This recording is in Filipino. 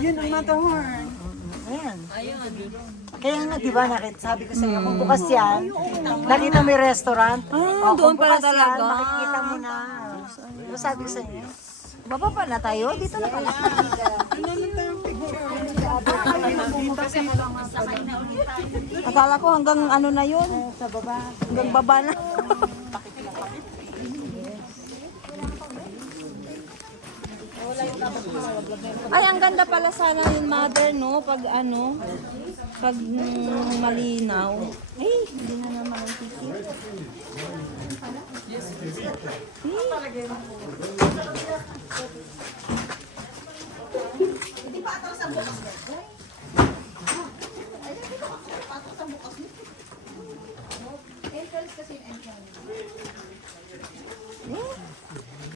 Yun ang Matterhorn. Ayan. Kaya nga, di ba, sabi ko sa iyo, kung bukas yan, nakita mo yung restaurant, doon kung pala bukas yan, talaga. makikita mo na. Diba sabi ko sa inyo? Baba pa na tayo? Dito na pala. Akala ko hanggang ano na yun. Sa baba. Hanggang baba na. Ay, ang ganda pala sana yung mother, no? Pag ano, pag malinaw. Ay, hindi na naman ang ticket. Hindi pa ito